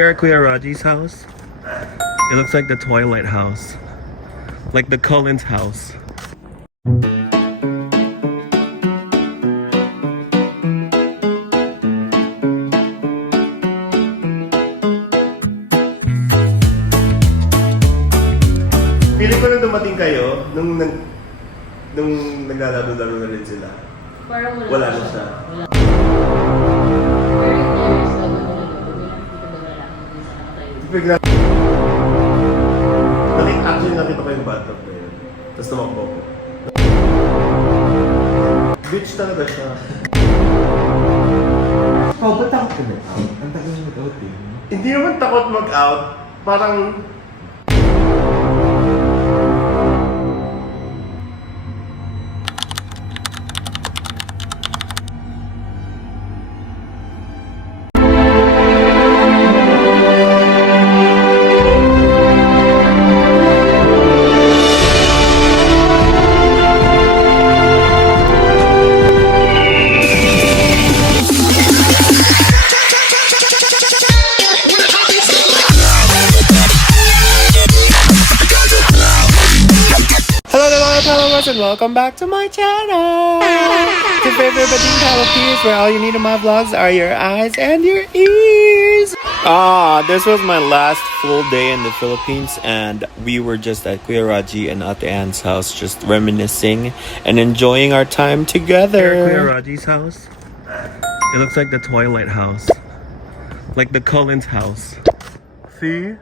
Here at Kuya Raji's house. It looks like the Twilight house. Like the Cullens house. Pili ko nung dumating kayo, nung naglalaro-laro na rin sila. Parang Wala na siya. Wala. Bigla. Actually, nakita ko yung bathtub na yun. Tapos tumakbo ko. Bitch talaga siya. Oh, ba't takot ka na? Ang tagal mo mag-out eh. Hindi naman takot mag-out. Parang... and welcome back to my channel. It's your favorite Bading Calapiers, where all you need in my vlogs are your eyes and your ears. This was my last full day in the Philippines, and we were just at Kuya Raji and Ate Anne's house, just reminiscing and enjoying our time together. Here at Kuya Raji's house. It looks like the Twilight house, like the Cullens house. See?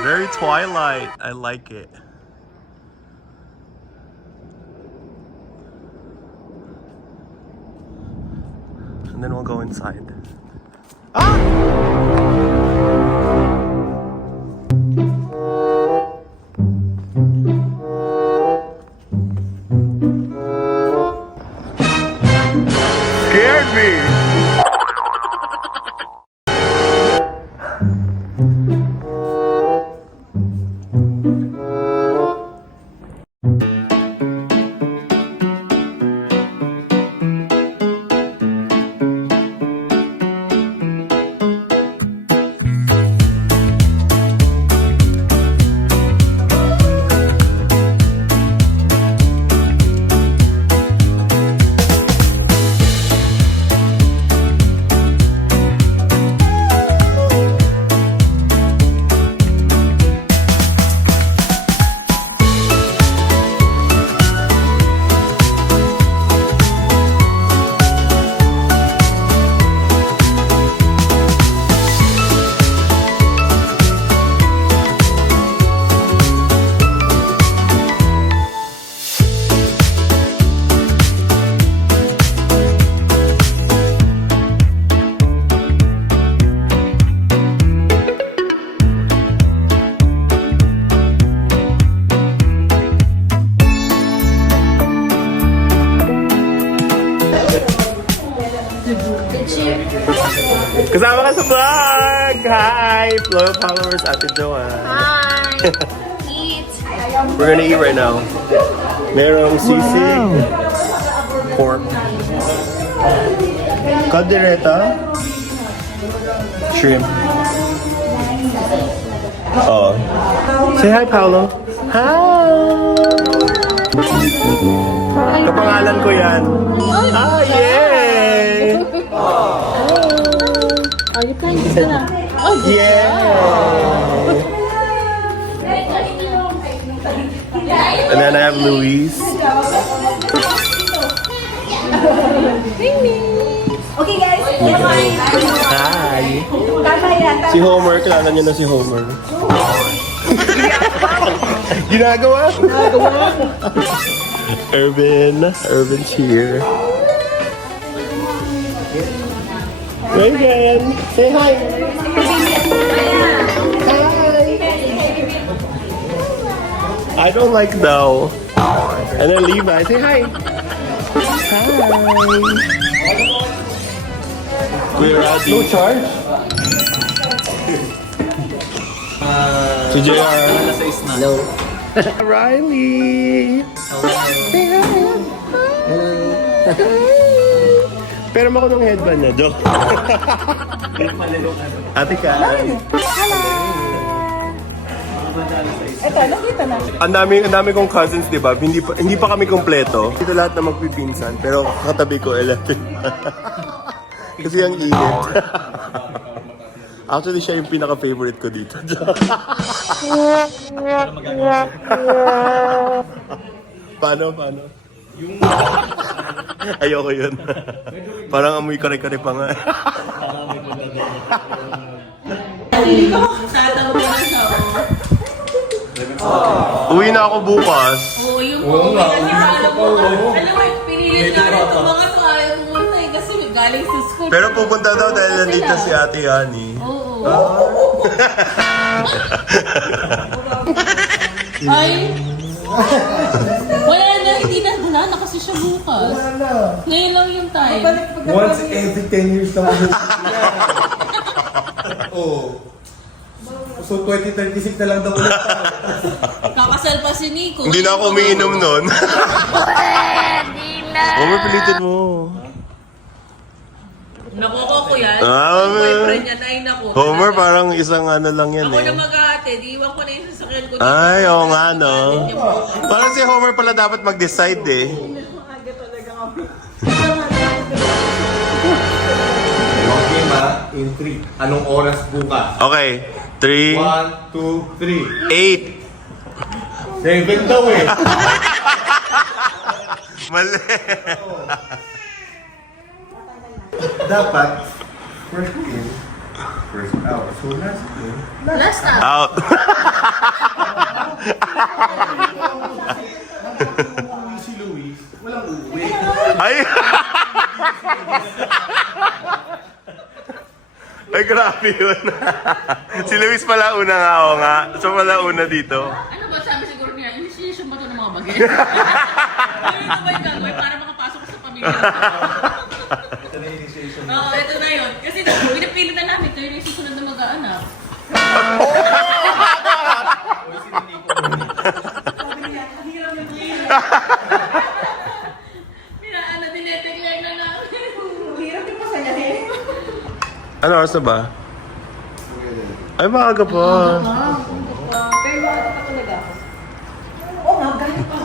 Very Twilight. I like it. And then we'll go inside. Scared me. Kasama ka sa vlog! Hi! Loyal followers, Ate Joanne. Hi! Eat! We're gonna eat right now. Merong sisig, pork, caldereta, shrimp. Oh. Say hi, Paolo. Hi! Kapangalan ko yan. Ah, yay! Are you trying to na? Oh, Yeah! And then I have Luis. Okay guys, bye-bye. Hi! Bye-bye. Si Homer, kilala niyo na si Homer. Ginagawa? Irvin's here. Reagan, say hi. Hi. I don't like though. And then Levi, say hi. Hi. We're at no charge. To JR. Hello. Riley. Say hi. Pero ako nung headband niya, joke. Ate ka. Ito, nakita na. Ang dami kong cousins, di ba? Hindi pa kami kompleto. Dito lahat na magpipinsan, pero katabi ko 11. Kasi ang init. Actually, siya yung pinaka-favorite ko dito. Paano? Ayoko yun. Parang amoy kare-kare pa nga. Uwi na ako bukas. Oo, yung mga alam mo, pinilit na rin itong mga to ayaw pumunta eh, kasi galing sa school. Pero pupunta daw dahil nandito si Ate Yani. Oo. Ay! Wala na, hindi na. Wala na kasi siya bukas. Ngayon lang yung time. Once every 10 years naman yung Oo. So 2036 na lang daw ulit tayo. Kakasal pa si Nico. Hindi na ako umiinom nun. Hindi na. Homer, pilitin mo. Nakuha ko yan. Ah, Yung boyfriend niya, ay naku. Homer, parang isang ano lang yan Ako eh. na mag-aate, di iwan ko na yung sasakyan ko. Ay, oo nga no. Parang si Homer pala dapat mag-decide eh. Okay ma, in 3. Anong oras bukas? Okay, 3, 1, 2, 8. 3. 7 daw eh. Mali. Dapat, first in, first out. So last in, Last time. Out. si Luis, walang uuwi. Ay. Ay, grabe yun. Si Luis pala una nga, oo nga. So pala una dito. Ano ba sabi siguro niya? Initiation ba ito ng mga bagay? Ano ba yung gagawin para makapasok ko sa pamilya? Oo, ito na yun. Kasi pinapilit na namin. Ito yung susunod na mag-aanak. Pinaano, dineteclare na namin. Hirap yung masaya eh. Ano oras na ba? Ay, maaga pa. Pero makakita talaga ako. Oo nga, galing pa.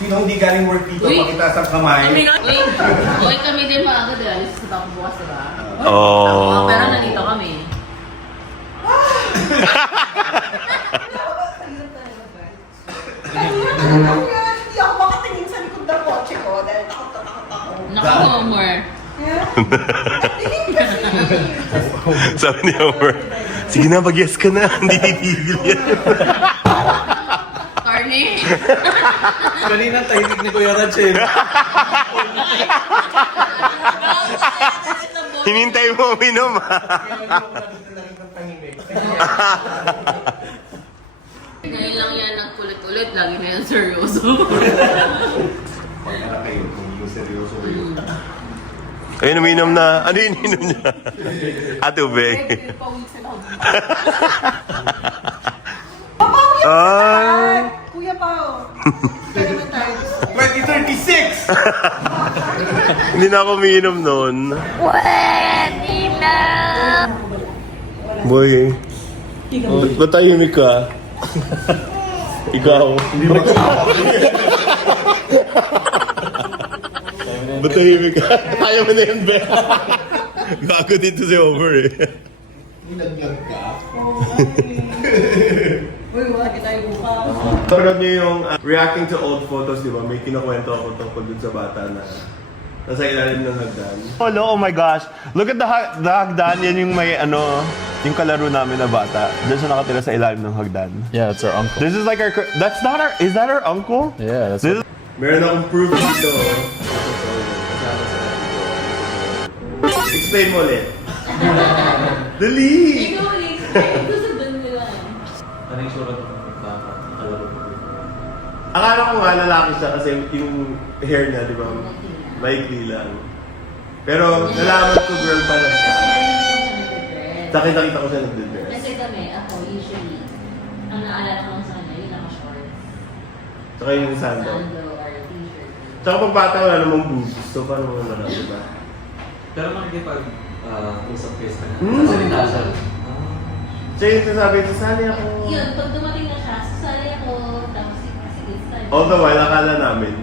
Sino hindi galing work dito, Uy. pakitaas ang kamay. Uy, kami din maaga dahil alis sa bako bukas, diba? Oh. Pero nandito kami. Hindi ako makatingin sa likod ng kotse ko dahil takot ako. Naku, Homer. Sabi ni Homer, sige na, mag-yes ka na. Hindi titigil yan. Carly. Kanina tahimik ni Kuya Rachel. Hinintay mo uminom, ha? Ngayon lang yan ang kulit-ulit. Lagi na yan seryoso. Pagkara kayo, kung yung seryoso kayo. Ayun, uminom na. Ano yung ininom niya? Tubig. Ah. Kuya Pao. Kaya naman tayo. 2036! Hindi na ako umiinom noon. Pwede na! Boy, ba't tahimik ka? Ikaw. Ba't tahimik ka? Ayaw mo na yan, be. Gago dito si Homer eh. Nilaglag ka? Uy, wala kita tayo bukas. Parang niyo yung reacting to old photos, di ba? May kinakwento ako tungkol dun sa bata na nasa ilalim ng hagdan. Oh my gosh. Look at the hagdan. Yan yung may yung kalaro namin na bata. Diyan siya nakatira sa ilalim ng hagdan. Yeah, it's our uncle. This is like our... That's not our... Is that our uncle? Yeah, that's This is, meron akong proof dito. Explain mo ulit. Dali! Ikaw ulit. Gusto doon nila. Ano yung surat ng kalaro ko? Akala ko nga lalaki siya kasi yung hair niya, di ba? Maikli lang. Pero nalaman ko girl pala siya. Nakita ko siya nagdidress. Kasi kami, ako usually, ang naalala ko lang sa kanya, yung naka-short. Tsaka yung sandal. Sando or t-shirt. Tsaka pag bata wala namang boobies, so paano mo naman, di ba? Pero makikipag usap kayo sa kanya. Hmm. Sasalita siya. Siya yung sasabi, sasali ako. Yun, pag dumating na siya, sasali ako, tapos sige, sasali. All the while, akala namin,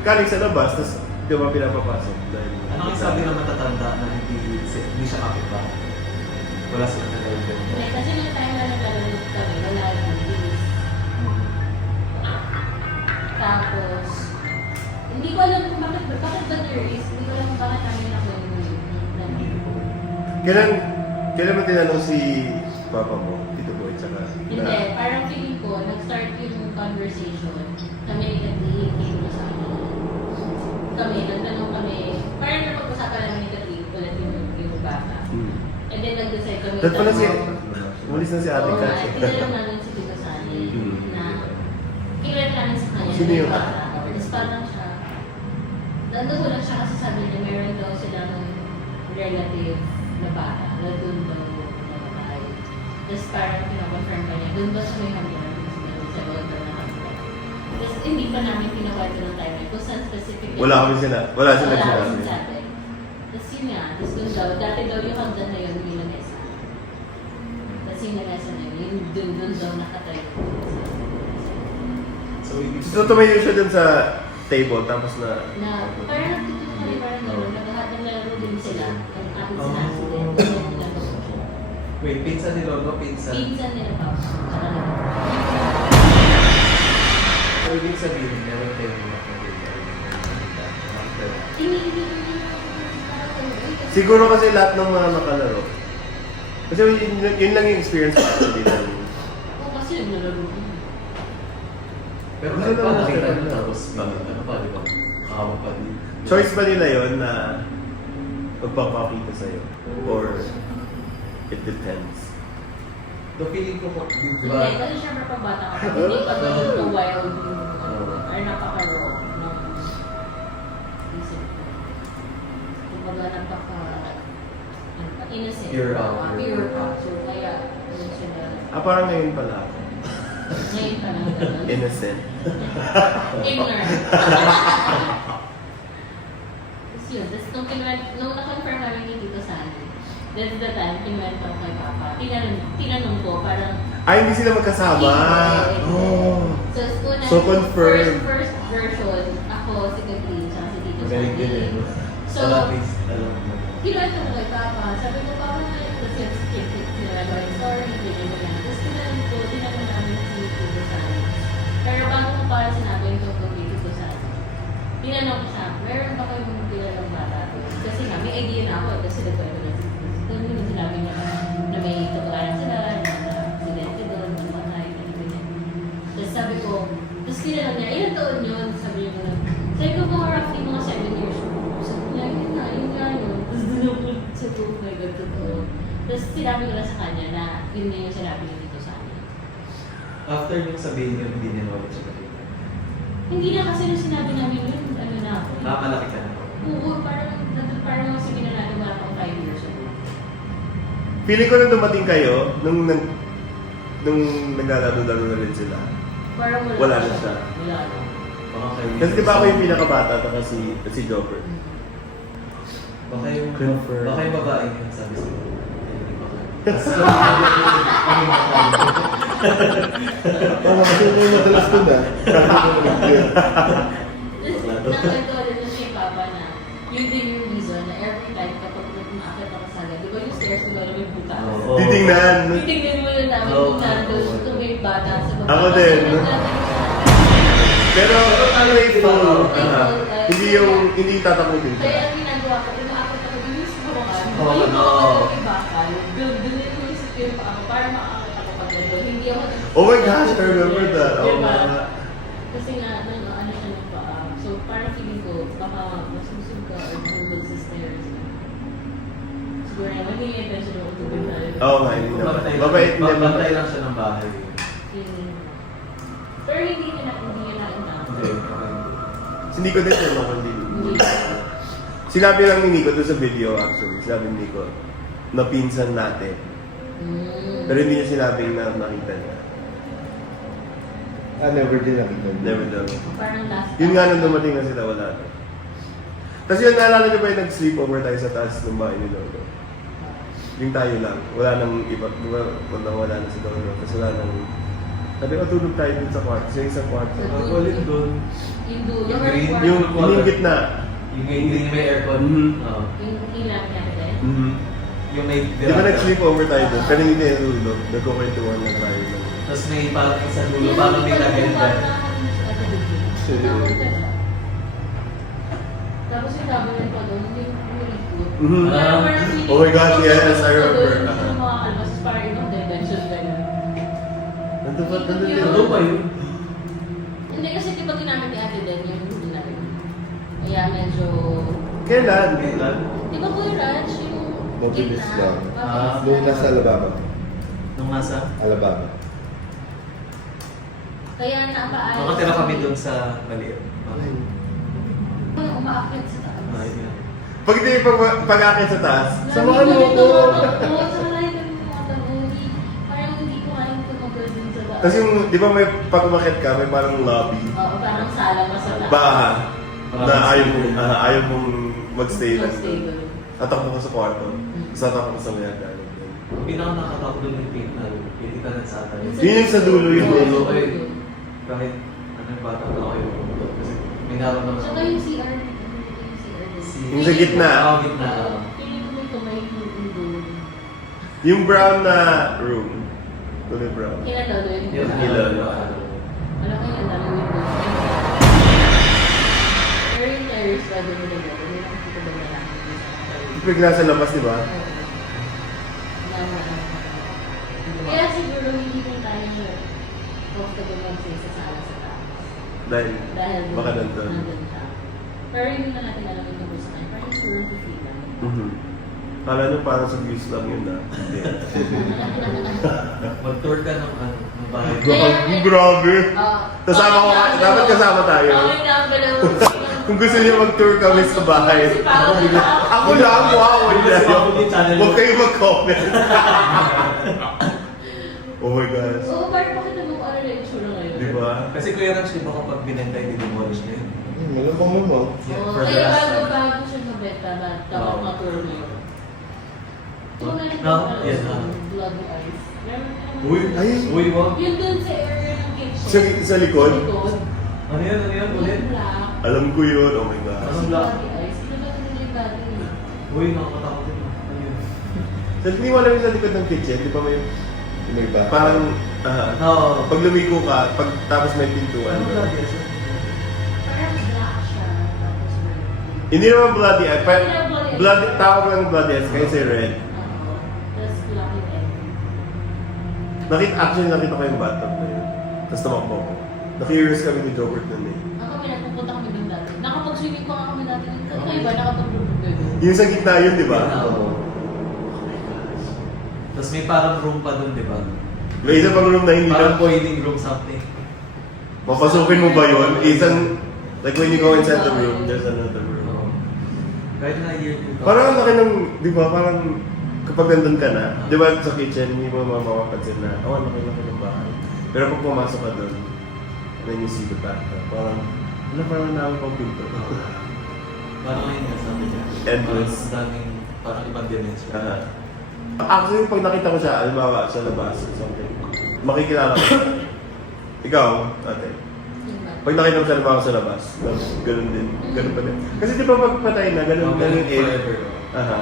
galing sa labas, tapos di ba pinapapasok? Dahil, Ano ang sabi ng matatanda na hindi siya kapitbahay? Wala sila nagawin. Hindi, kasi nung time na naglalulog kami, wala yung bilis. Tapos, hindi ko alam kung bakit ba nervous, hindi ko alam kung bakit kami nakulong. Kailan mo tinanong si Papa mo, Tito Boy, tsaka Hindi, parang feeling ko, nag-start yung conversation. Kami ni Kathleen, dito sa akin. Kami, nagtanong kami, parang napag-usapan namin ni Kathleen, ulit yung bata. And then nag-decide kami. Dahil pala si, umalis na si Ate Oo, Kat. tinanong namin si Tito Sally na kilala namin sa kanya. Sino yun? Tapos parang siya, nandun lang siya kasi sabi niya meron daw silang relative na bata na doon daw namatay. Tapos parang pinakonfirm ka niya, doon daw sa may hanggang sa loob daw na hanggang. Tapos hindi pa namin pinakwento ng timeline kung saan specific. Wala Wala sila kami sinabi. sabi. Tapos yun nga, tapos doon daw, dati daw yung hagdan na yun, yung lamesa. Tapos yung lamesa na yun, doon daw nakatayo. So, ibig So tumayo siya dun sa table, tapos na, Na parang nagtutunan kami, parang gano'n, naglalaro din sila. Yung ating Oh. sinasabi. Wait, pinsan ni Lolo, pinsan. Pinsan nila pa. Talaga. So, ibig sabihin, meron kayong mga pamilya. Hindi. siguro kasi lahat ng mga nakalaro. Kasi yun lang yung experience ko actually lang. Oo, kasi naglalaro din. Pero Ano kahit pa naman nakita sila? niyo, tapos ano pa, di ba? Kahawa pa din. Choice ba nila yun na magpapakita sa'yo? Or it depends? So, feeling ko po, di Hindi, ba? kasi syempre pag bata ka, hindi pa ganun ka wild yung or napaka-raw ng isip ko. Kumbaga innocent. Pure ka. Pure ka. So, kaya, yun sila. Parang ngayon pala ako. Ngayon pa lang ganun. Innocent. Ignorant. Tapos yun, tapos nung na-confirm namin ni Tito Sandy, that's the time, kinuwento ko kay Papa. Tinanong ko, parang, Hindi sila magkasama. Hindi. Oh. So, So, confirmed. First version, ako, si Kathleen, tsaka si Tito Magaling din eh. Sandy. So, So, at least, alam mo. kinuwento ko kay Papa. Sabi ko, Papa, tapos yung sinagawa yung story, ganyan. Tapos tinanong namin si Tito Sandy. Pero bago ko pa sinabi yung tungkol kay Tito Sandy, tinanong ko siya, meron ba kayo mga kilalang bata? Kasi nga, may idea na ako, kasi nagkwento na si Tito Sandy. Nung sinabi niya na may katukaran sila, na aksidente doon, namatay, ganyan. Tapos sabi ko, tapos kinanong niya, ilang taon yun? Sabi niya gano'n. Sabi ko, mga roughly mga 7 years old. Sabi niya, yun nga yun. Tapos doon ako sabi ko, oh my God, totoo. Tapos sinabi ko na sa kanya na yun na yung sinabi niya dito sa akin. After yung sabihin niyo, hindi niya knowledge sa kapita. Hindi na kasi nung sinabi namin yun, ano na ako. Nakakalaki ka na po. Oo, parang sabi na natin wala akong 5 years old. Feeling ko nung dumating kayo, nung naglalaro-laro na rin sila. Parang Wala na siya. Wala na. Baka kayo. Kasi di ba ako yung pinakabata, taka si Jobber. Baka yung Confirm. baka yung babae yun sabi sa iyo. Kasi may madalas ko na. Nakwento rin na siya yung Papa na yun din yung reason na every time kapag umaakit ako sa di ba yung stairs ko na may buka? Oo. Titingnan. Titignan mo yun namin Oo. kung nandun kung may bata sa baba. Ako din. Kasi nagtatanong siya. Pero playful. Playful, Hindi tatakutin Kaya ka. ang ginagawa ko, umaakit ako dun yung subukan. Oo, Yung no. yung bakal, dun yung isip ko yung paa ko para makaakit ako pag gano'n. Hindi ako Oh my gosh, I remember that. Oh Diba? my. Kasi nga, ano siya ng paa. So, parang feeling ko, baka masusog ka or mahulog sa stairs. Siguro naman, hindi yung intention ng utubin na yun. Oo nga, hindi naman. Babantay Mabait lang, naman. babantay lang siya ng bahay. Pero hindi niya na Hindi, okay. Hindi ko din yun ako hindi. Hindi. Sinabi lang ni Nico doon sa video actually. Sinabi ni Nico na pinsan natin. Pero hindi niya sinabing na nakita niya. Never din nakita. Never daw. Parang last Yun nga nung dumating na sila, wala na. Tapos yun, naalala niyo ba yung nag-sleepover tayo sa taas ng bahay ni Lolo? Yung tayo lang. Wala nang iba, wala na si Lolo. Tapos wala nang... Sabi ko, tulog tayo dun sa kwarto. Yung isang kwarto. Ang ulit doon. Yung dulo. Yung green, Yung gitna. Yung green may aircon. Mhm. Oo. Yung ilang niya din. Mm-hmm. Yung may Di ba nag-sleepover tayo doon? Pero hindi tayo tulog. Nagkukwentuhan na tayo. Tapos may parang isang dulo, parang may lagenda. Tapos yung cabinet pa doon, hindi ko record. Mhm. Oh my God, yes, I remember. Yung mga kalabas, parang ibang dimensions na yun. Nandun ba? Nandun Yun. din. Ano ba yun? Hindi kasi di ba ginamit ni Ate Den yung hindi natin. Kaya medyo... Kailan? Kailan? Di ba Kuya Raj, yung Mabilis gitna? lang. Mabilis Doon lang. nasa Alabama. Nung nasa? Alabama. Kaya napaayos. Nakatira kami doon sa maliit. Yung umaakyat sa taas. Ay, yan. Pag hindi pag-akit sa taas, samahan mo Lagi ko. ko tumatakbo, sanay kami tumatakbo. Parang hindi ko kayang tumagal dun sa taas. Tapos yung, di ba may pag umakit ka, may parang lobby. Oo, parang sala ka sa taas. Baha. Na ayaw mong magstay lang Magstay doon. doon. Tatakbo ka sa kwarto. Tapos tatakbo ka sa may hagdan. Ang pinaka nakatakot doon yung pink na hindi ka nagsata. Yun yung sa dulo yung dulo. dulo. Kahit anong bata na ako yung kasi may naramdaman Tsaka yung CR. Yung sa gitna. Oo, gitna. Feeling ko may tumayo yung dulo. Yung brown na room. Kulay brown. Kinalalo yun. Yung Ilaw. Alam ko yung dami yung dulo. Pero yung terrace ba doon nila doon? Hindi lang kita ba nila? Pag nasa labas, di ba? Kaya siguro hindi ko tayo comfortable mag-stay sa sala sa taas. Dahil baka nandun. Nandun siya. Pero hindi na natin alam yung tungkol sa kanya. Parang siguro to feel lang. Mhm. Kala nyo parang sa views lang yun na. Hindi. Mag-tour ka ng ano, ng bahay. Grabe! Oo. Kasama ko, dapat kasama tayo. Okay na, pero... Kung gusto niyo mag-tour kami sa bahay. Si Pao, Ako lang, wow! Huwag kayo mag-comment. Oh my gosh. Oo, parang pakita mo kung ano na yung tsura ngayon. Di ba? Kasi Kuya Ranch, di ba kapag binentay, dinimolish na yun? Malabang mo mo. Yeah, Oo, for the kaya last time. bago siya mabenta na dapat Oo. ma-tour mo yun. Ito na yung Ah, yes, bloody eyes. Uy, Ay. uy, wow. Yun dun sa area ng kitchen. Sa likod? Ano yan, ulit? Yung black. Alam ko yun, oh my gosh. Anong black? Bloody eyes. Diba ito na yung bloody eyes? Uy, nakakatakot yun. Ano yun? Sa hindi mo alam yung sa likod ng kitchen, di ba may May ba? parang, Oo. pag lumiko ka, pag tapos may pintuan. Ano blood yan? Parang black siya. Tapos red. Hindi naman bloody eye, Hindi naman bloody eye. bloody, tawag lang bloody eyes, kasi red. Oo. Tapos black yung egg. Actually nakita ko yung bathtub na yun. Tapos tumakbo ko. Na-curious kami ni Jobert nun eh. Ako may nagpupunta kami dun dati. Nakapag-swimming pa nga kami dati. Kaya iba nakapag-swimming dun. Yung sa gitna yun, di ba? Oo. Oh my gosh. Tapos may parang room pa dun, di ba? May isa pang room na hindi Parang na. boiling room something. Papasukin mo ba yun? Isang, like when you go inside the room, there's another room. Oo. Kahit na year 2000. Parang ang laki ng, di ba, parang kapag nandun ka na, di ba sa kitchen, hindi mo mamapansin na, oh, ang laki-laki ng bahay. Pero pag pumasok ka dun, and then you see the bathtub, parang, wala parang namin pang pinto. Parang ngayon nga sabi niya. Endless. Parang daming, parang ibang dimension. Actually, pag nakita ko siya, alimbawa, sa labas or something, makikilala ko siya. Ikaw, ate. Pag nakita mo siya, alimbawa sa labas, ganun din. Ganun pa din. Kasi di ba pag patay na, ganun yung air. Forever. Aha.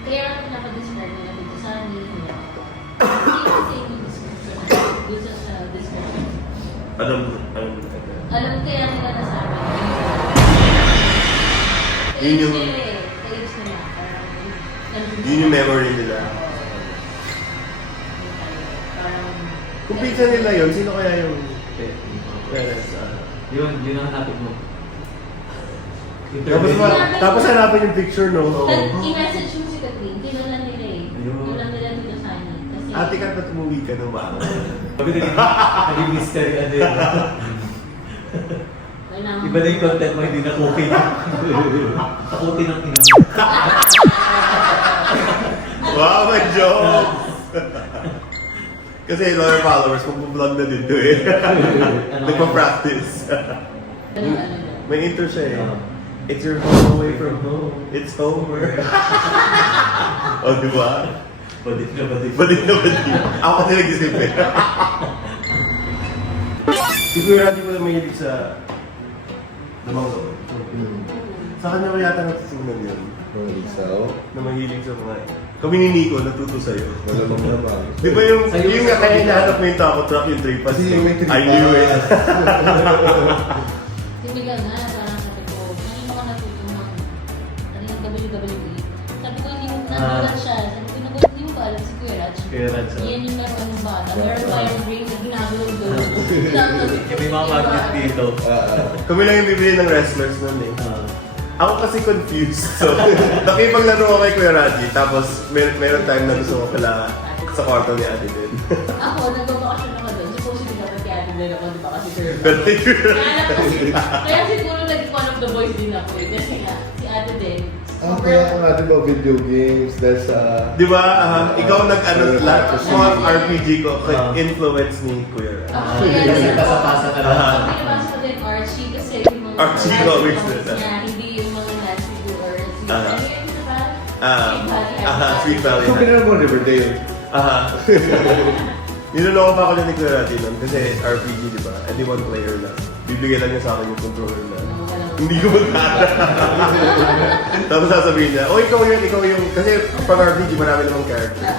Kaya ako napadescribe nila dito sa amin. Hindi kasi yung description. Dito sa description. Alam. Alam kaya nila na sa amin. Yun yung- Age nila. Parang, Yun yung memory nila. Parang, Kung pizza nila yun, sino kaya yung Okay. parents? Yun ang hanapin mo. Tapos, tapos hanapin yung picture, no? i-message mo si Catherine. Kilala nila eh. Ayun. Kilala nila dito sa amin. Kasi, Ate ka ba't umuwi ka ng maaga? Sabi naging mystery ka din. wala Iba na yung content mo, hindi na cooking. Takutin ng ina. Wow, my joke! Kasi loyal followers, mag-vlog na din to eh. Nagpa-practice. Ano. May intro siya eh. It's your home away from home. It's homework. O, di ba? Badit na badit. Balik na balik. Ako kasi nag-isip eh. Siguro natin ko na mahilig sa namang Sa kanya ko yata natutunan yun. Na mahilig sa mga... Kami ni Nico, natuto sa'yo. Malamang naman. Di ba yung... Sa'yo, yung nga sa'yo. kaya hinahanap mo yung taco truck, yung tripas. Kasi yung may tripas. I knew it. Hindi ka na, parang sabi ko, ano mo ka natutunan? Ano yung WWE? Sabi ko, hindi mo nanulat siya. Sabi ko, hindi mo ba alam si Kuya Raj? Kuya Raj, Yan yung meron ng bata. Meron pa yung ring na ginagulong doon. Tapos, May mga magnet dito. Kami lang yung bibili ng wrestlers nun eh. Ah. Ako kasi confused. So, nakipaglaro ako kay Kuya Raji. Tapos, meron time na gusto ko pala sa kwarto ni Ate din. ako, nagbabakasyon ako doon. Supposedly dapat kaya atin din ako, di ba? Kasi Kuya Raj. Pero siguro... Kaya siguro naging one of the boys din ako eh. Kasi nga, si Ate din. Kaya nga, di ba, video games, dahil sa... Di ba, ikaw nag-ano lahat, mga RPG ko, influence ni Kuya Raji. Ako, Kasi pasa-pasa ka lang. Ang pinabasa ko din Archie kasi yung mga Archie comics na. niya, hindi yung mga Nancy Doors. Yung Aha. ano yun, di ba? Sweet Valley So, High. pinanood mo Riverdale. Aha. Niloloko pa ako din ni Kuya Raji nun kasi RPG, di ba? And di one player lang. Bibigyan lang niya sa akin yung controller na. Hindi ko magkata. Tapos sasabihin niya, ikaw yun. Kasi pag RPG, marami namang characters.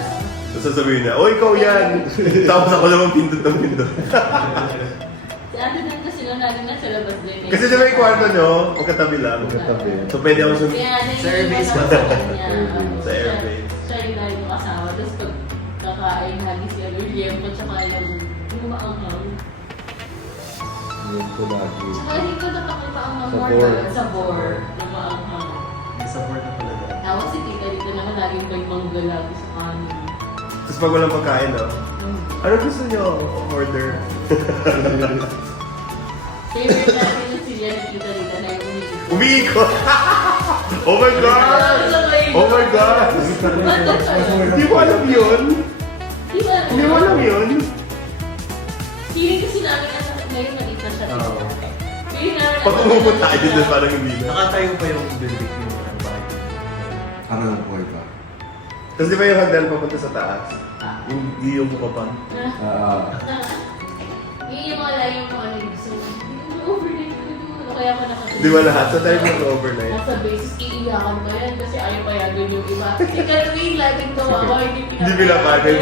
Tapos sasabihin niya, ikaw yan. Tapos ako naman pindot ng pindot. Si Ate din kasi nung lagi na sa labas din eh. Kasi di ba yung kwarto nyo, magkatabi lang. Magkatabi. So pwede ako sa... Kaya na Sa airbase ba? Sa airbase. Siya yung lagi ko kasama. Tapos pag kakain, lagi siya William at saka yung maanghang. Yun ko lagi. Saka hindi ko napakita ang Sa mamor board. sa board. Yung maanghang. May support na pala doon. Tapos si tita dito naman laging may mangga lagi sa kanin. Tapos pag walang pagkain, no? Ano gusto nyo order? Favorite natin yung si Jen tita dito na yung umiikot. Umiikot! Oh my God! Oh my God! Hindi mo alam yun? Hindi mo alam yun? Feeling kasi namin ang sakit ngayon, maliit na siya. Oo. Feeling namin Pag umupot tayo dun, parang hindi na. Nakatayo pa yung building yung ano bahay. Ano ng buhay pa? Tapos di ba yung hagdan papunta sa taas? Hindi yung pa. Yung mga layo yung mga leaves. So, overnight ko dito. Ano kaya ako nakatulog? Di ba lahat? Sa tayo mag-overnight. Nasa base, iiyakan pa yan kasi ayaw payagan yung iba. Si Catherine, laging tawawa, hindi Hindi pinapagay.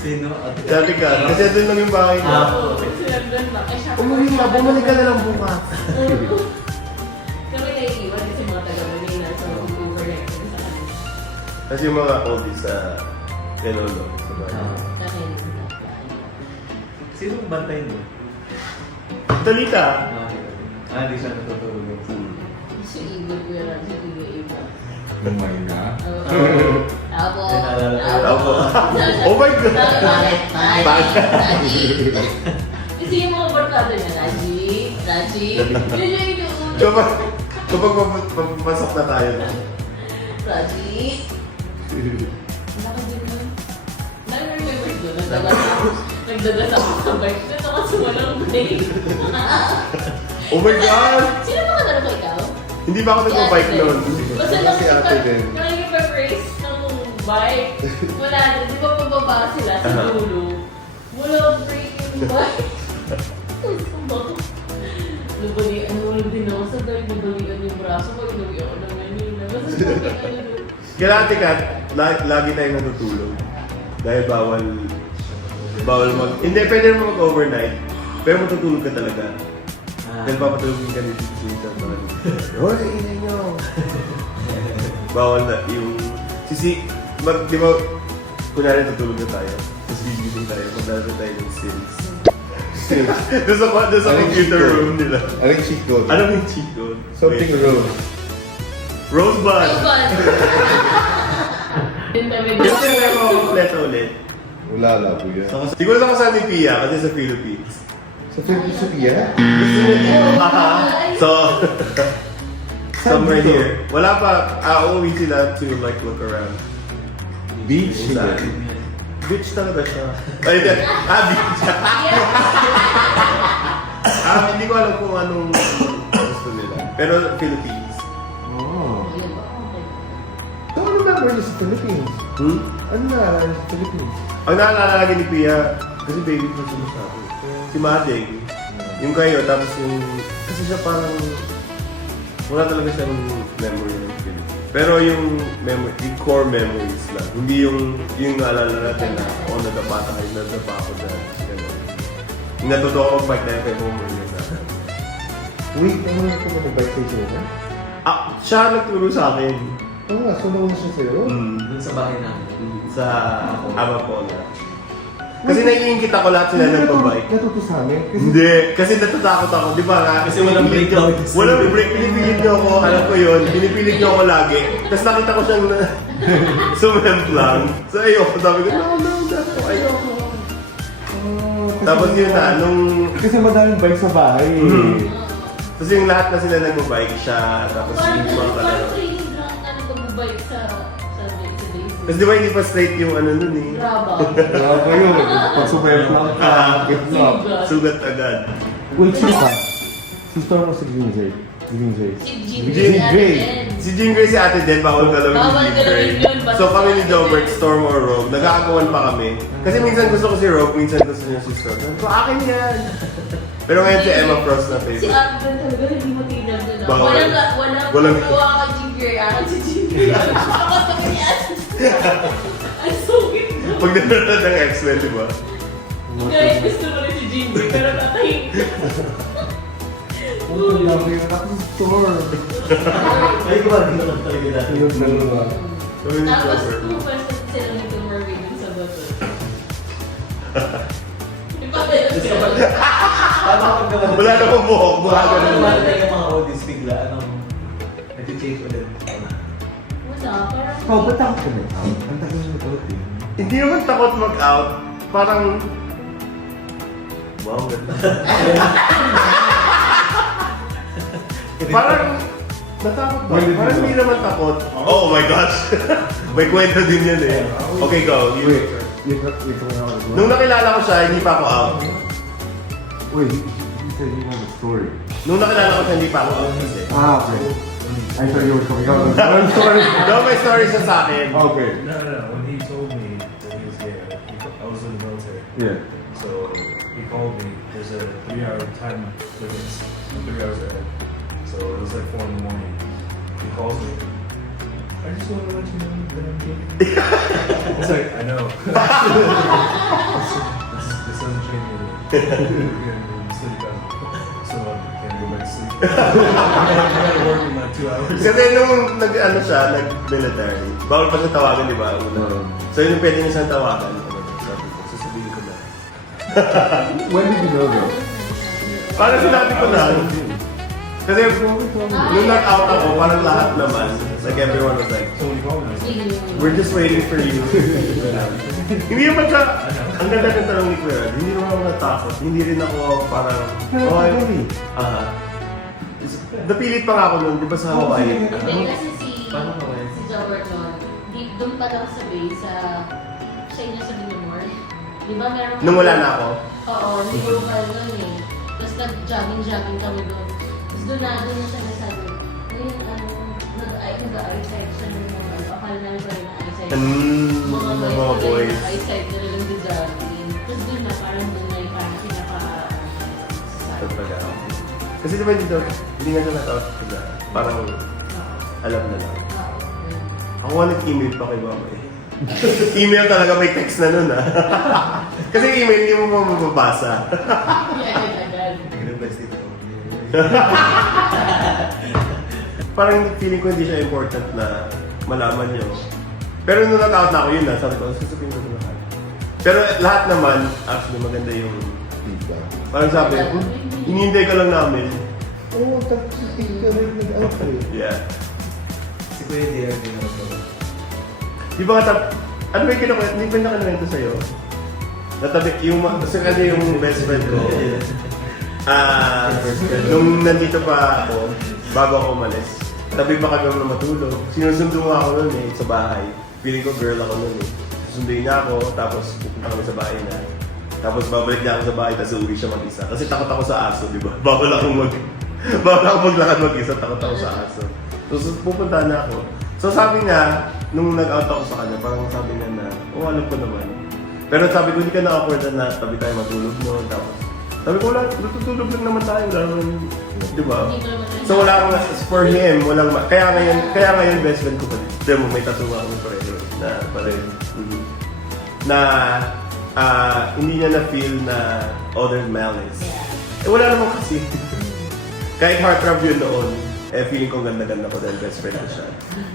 Sino? Ate? Dati ka, kasi doon lang yung bahay niya. Oo, sila doon ba? Eh, siya- Umuwi ka, bumalik ka na lang bukas. Kami naiiwan kasi mga taga-Manila, so overnight kami sa kanila. Kasi yung mga oldies sa Lolo, sa bahay. Dahil, Sino ang bantay mo? Talita. Hindi siya natutulog. si Igor, Kuya Ram, si Iba. Lumay na. Apo. Apo. Oh my God! Bakit? Raji. Kasi yung mga barkada niya, Raji. Yun yung inuuna. Kapag papasok na tayo na. Raji. Laki din yun. Nag-remember doon. Nagdagas ako sa bike. Doon ako sa walang bike. Oh my God! Sino ba ka ba ikaw? Hindi ba ako nag-bike noon? Basta Si lang ate din. nag-race ng bike. Wala na. Di ba pababa sila sa dulo? Wala break yung bike. Nabalian din ako sa bike. Nabalian yung braso ko. Inuwi ako ng Manila. Basta Kaya ate Kat, lagi tayong natutulog. Dahil bawal hindi, pwede naman mag-overnight. Pero matutulog ka talaga. Dahil papatulogin ka ni Tita Tony. Hoy, ingay nyo! Bawal na yung... di ba, kunwari natutulog na tayo. Tapos gigising tayo, maglalaro tayo ng Sims. Doon sa computer room nila. Anong cheat code? Ano yung cheat code? Something Wait. rose. Rosebud! Rosebud! Gusto mo yung mga kompleto ulit. Wala lang po yan. Siguro sa kasama ni Pia kasi sa Philippines. Sa Philippines sa Pia? So, somewhere here. Wala pa, uuwi sila to like look around. Beach Saan? yan. Bitch talaga siya. Ay, hindi. Bitch. Hindi ko alam kung anong gusto nila. Pero Philippines. Oh. Yun ba? Okay. Ano number niya sa Philippines? Ano naalala niya sa Philippines? Ang naalala lagi ni Pia, kasi baby pa siya sa akin. Si Mading, yung kayo, tapos yung... Kasi siya parang... Wala talaga siyang memory ng Philippines. Pero yung core memories lang. Hindi yung naalala natin na, nadapa ako na. Yung natuto ako mag-bike na yung kay Homer yun na. Wait, ano na ito mag-bike station na? Siya nagturo sa akin. Oo nga, so nauna siya sa'yo? Dun sa bahay namin. Sa Amapola. Kasi naiingit ako lahat sila nagpabike. Natuto sa amin? Hindi, kasi natatakot ako, di ba nga? Kasi walang break daw. Walang break, pinipilit niyo ako, alam ko yun, pinipilit niyo ako lagi. Tapos nakita ko siyang sumemplang. So ayoko, sabi ko, no, ayoko. Tapos yun na, nung... Kasi madaming bike sa bahay. Tapos yung lahat na sila nag-bike siya, tapos yung mga Parang kalaro. training ground na nag-bike sa days. Tapos di ba hindi pa straight yung ano nun eh? Bravo. Wala pa yun. Pag sumemplang ka, itlog. Sugat agad. Wait, sino ka? Si Storm o si Green Jay? Green Jay. Si Jean Jean Grey. Si Jean Grey si ate din, bawal galawin Bawal si Jean Grey. galawin yun, basta So kami ni si Ate Jobert, Jen. Storm or Rogue, nag-aagawan pa kami. Kasi minsan gusto ko si Rogue, minsan gusto niya si Storm. So akin yan! Pero ngayon si Emma Frost na Si favorite. Abdan talaga, hindi mo tignan doon. Bawal. Walang Walang- gawa ka Jean Grey. Akin si Jean Grey. Ako sa kanya. Ang sungit mo. Pag nanonood ng X-Men, di ba? Guys, gusto ko rin si Jean Grey, pero natahimik. Ang dami yung ako si Storm. Ay, gumagin na lang talaga natin. Yun dalawa. Kami ni Tapos, Jobert. kung pwede sila ni Tumor Reading sa bato. Ipapayot sila. Paano kapag naman? Wala na pong buhok, Paano buhaga kapag na naman lang. yung mga oldies bigla? Nag-change ulit? Wala, parang... Ikaw, ba't takot ka na? Ang takot na out eh. Hindi naman takot mag-out. Parang... Wow, ganda. Parang... Natakot ba? Well, Parang hindi naman takot. Oh my gosh! May kwento din yan eh. Okay, go. Wait, wait ka na ako. Nung nakilala ko siya, hindi pa ako out. Wait, you said you want a story. Nung nakilala ko siya, hindi pa ako out kasi. Okay. I thought you were coming out with one story. No, may story siya sa akin. Okay. No. When he told me that he was gay, I was in the military. Yeah. So he called me. There's a 3-hour time difference. 3 hours ahead. So it was like 4 in the morning. He calls me. I just want to let you know that I'm gay. It's like, I know. This doesn't change anything. Sleep out. So I can't go back to sleep. I gotta work in like 2 hours. Kasi nung nag-ano siya, nag-military, bawal pa siya tawagan, di ba? Una. So yun yung pwede niya siyang tawagan. Sabi ko, sasabihin ko na. When did you know that? Parang sinabi ko na. Kasi nung nag-out ako, parang lahat naman, like everyone was like, So when he called me, I was like, we're just waiting for you. Hindi naman siya, ang ganda ng tanong ni Kuya, hindi naman ako natakot. Hindi rin ako parang, Really? napilit pa nga ako nun, di ba sa Hawaii? Hindi, kasi Paano ka ba yun? si Jobert John, doon pa lang sa base, sa inyo sa Binamor. Di ba meron... Nung wala na ako. Oo, hindi ko pa nun eh. Tapos nag-jogging kami doon. Tapos doon na siya nasabi, ngayon, nag-eyesight siya ng mga, akala namin pa rin na eyesight. Mga boys. Eyesight na lang sa jogging. Tapos doon na, parang doon na yung parang Kasi di ba dito, hindi nga siya natakot sila. Parang alam na lang. Ako nga nag-email pa kay mama eh. Email talaga, may text na nun ah. Kasi email hindi mo pa mababasa. Nag-request dito. Parang feeling ko hindi siya important na malaman niyo. Pero nung nag-out na ako, yun na, sabi ko, sasabihin ko sa lahat. Pero lahat naman, actually maganda yung feedback. Parang sabi, hinihintay ka lang namin. Oo, tapos hindi ka rin nag-out eh. Yeah. Si Kuya Dear din ako sa Di ba nga ano ba yung kinukwento? Hindi ba yung nakinuwento sa'yo? Natabi, kasi kasi yung best friend ko, nung nandito pa ako, bago ako umalis, tabi pa kami na matulog. Sinusundo nga ako nun eh, sa bahay. Feeling ko girl ako nun eh. susunduin niya ako, tapos pupunta kami sa bahay na. Tapos babalik niya ako sa bahay, tapos uuwi siya mag-isa. Kasi takot ako sa aso, di ba? Bawal akong maglakad mag-isa, takot ako sa aso. So pupunta na ako. So sabi niya, nung nag-out ako sa kanya, parang sabi niya na, alam ko naman. Pero sabi ko, hindi ka na-awkward na tabi tayo matulog mo. Tapos sabi ko, wala, tutulog lang naman tayo. Wala naman, di ba? So wala akong, for him, walang, kaya ngayon best friend ko pa rin. Diba mo, may tattoo akong pareho na pareho. Na, hindi niya na-feel na there's malice. Wala naman kasi. Kahit heartthrob yun noon, feeling ko ganda-ganda ko dahil best friend ko siya.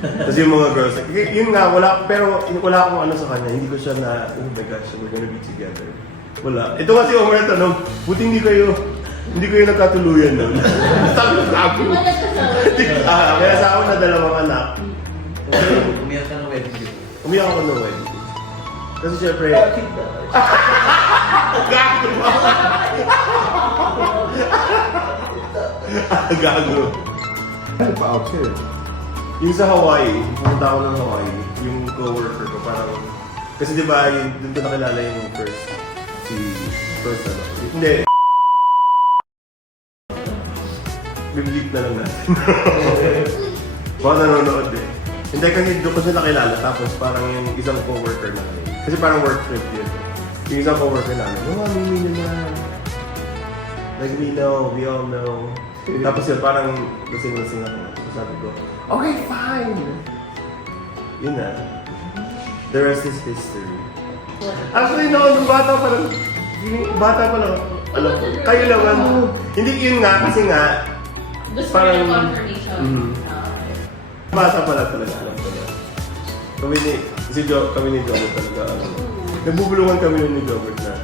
Tapos yung mga girls, yun nga, pero wala akong ano sa kanya, hindi ko siya na, oh my gosh, we're gonna be together. Wala. Ito kasi Omar na tanong, buti hindi kayo nagkatuluyan nun. Sabi ko sa ako. May asawa na 2 anak. Umiyak ka ng wedding day. Umiyak ako ng wedding. Kasi syempre, gago. Ano pa out here? Yung sa Hawaii, pumunta ako ng Hawaii, yung co-worker ko, parang, kasi di ba, doon ko nakilala yung first ano, hindi. Biblik na lang natin. Baka nanonood eh. Hindi kasi doon ko siya nakilala, tapos parang yung isang co-worker namin. Kasi parang work trip yun. Yung isang co-worker namin, mimi na. Like we know, we all know. Tapos yun, parang lasing-lasing ako. Sabi ko, okay, fine! Yun na. The rest is history. Actually, no, nung bata pa lang, alam ko, kayo naman. Hindi yun nga, kasi nga, Gusto parang, mo yung confirmation. bata pa lang talaga, alam ko na. Kami ni Jobert talaga, nagbubulungan kami ni Jobert na,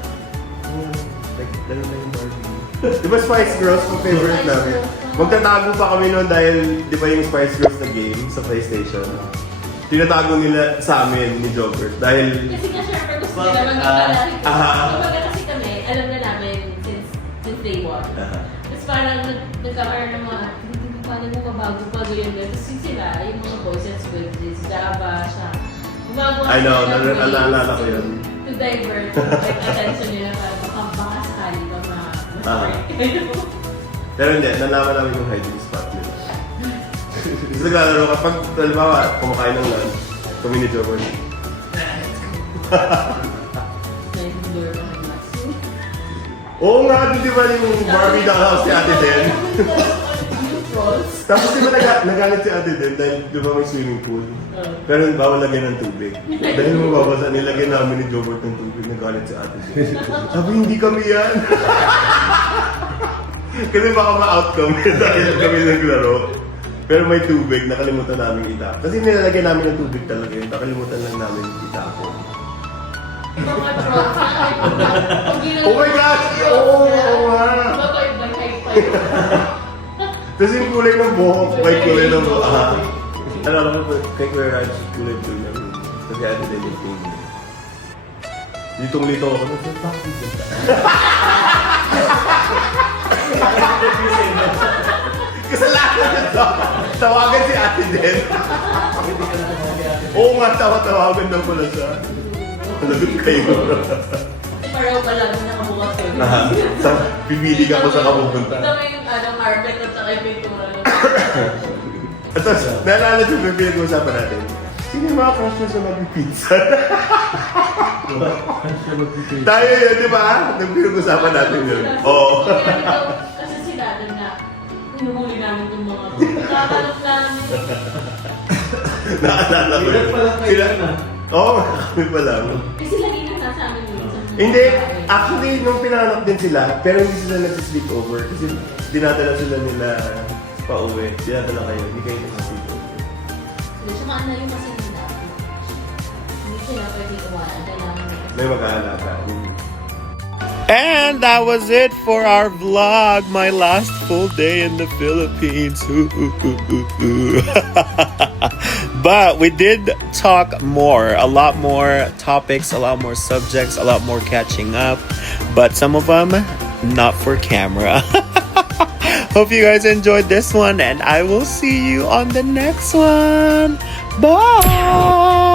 like, dala na yung Barbie. Di ba Spice Girls ang favorite namin? Magtatago pa kami noon dahil, di ba yung Spice Girls na game sa PlayStation? Tinatago nila sa amin ni Jobert dahil... Kasi nga syempre gusto nila magpapalari ko. Aha. Kumbaga kasi kami, alam na namin since day one. Tapos parang nagkakaroon ng mga, paano mo mabago pa ganyan. Tapos sila, yung mga boys and squid, si Java, siya. Gumagawa I know, sila ng ways naalala ko yun. To divert like, attention nila para baka sakali ba Pero hindi, nalaman namin yung hiding spot nila. Kasi naglalaro kapag, halimbawa, kumakain ng lunch, kami ni Jobert. Oo nga, di ba yung Barbie dollhouse si Ate Den? Tapos di ba nagalit si Ate Den dahil di ba may swimming pool? Pero bawal lagyan ng tubig. Dahil mababasa, nilagyan namin ni Jobert ng tubig, nagalit si Ate Den. Sabi, hindi kami yan. Kasi baka ma-out kami dahil kami naglaro. Pero may tubig, nakalimutan namin itapon. Kasi nilalagyan namin ng tubig talaga yun, nakalimutan lang namin itapon. Oh my gosh! Oo nga! Tapos yung kulay ng buhok, may kulay ng buhok. Alam ko kay Kuya Raj, kulay blue namin. Kasi ano din yung pink. Litong-lito ako. Bakit dito? Kasalanan na to! Tawagan si Ate Den. Oo nga, tawagan daw pala siya. Lagot kayo. Paraw pa lang nakabukas ko. Pipili ka ko sa kapupunta. Ito yung carpet at saka yung pintura. At tapos, naalala siya yung pinag-uusapan natin. Sino yung mga crush niya sa mag-pizza? Tayo yun, di ba? Nag-pinag-uusapan natin yun. Oo. Kasi sila doon na hinuhuli namin yung mga nakakalap namin. Naalala ko yun. Sila, oo, kami pa lang. Kasi lagi na nasa amin yun. Hindi, actually, nung pinanganak din sila, pero hindi sila nag-sleep over. Kasi dinadala sila nila pa-uwi. Dinadala kayo, hindi kayo nag-sleep over. Hindi siya maana yung kasi nila. Hindi sila pwede iwanan. Kailangan nila. May mag-aalaga. And that was it for our vlog. My last full day in the Philippines. But we did talk more, a lot more topics, a lot more subjects, a lot more catching up. But some of them, not for camera. Hope you guys enjoyed this one, and I will see you on the next one. Bye!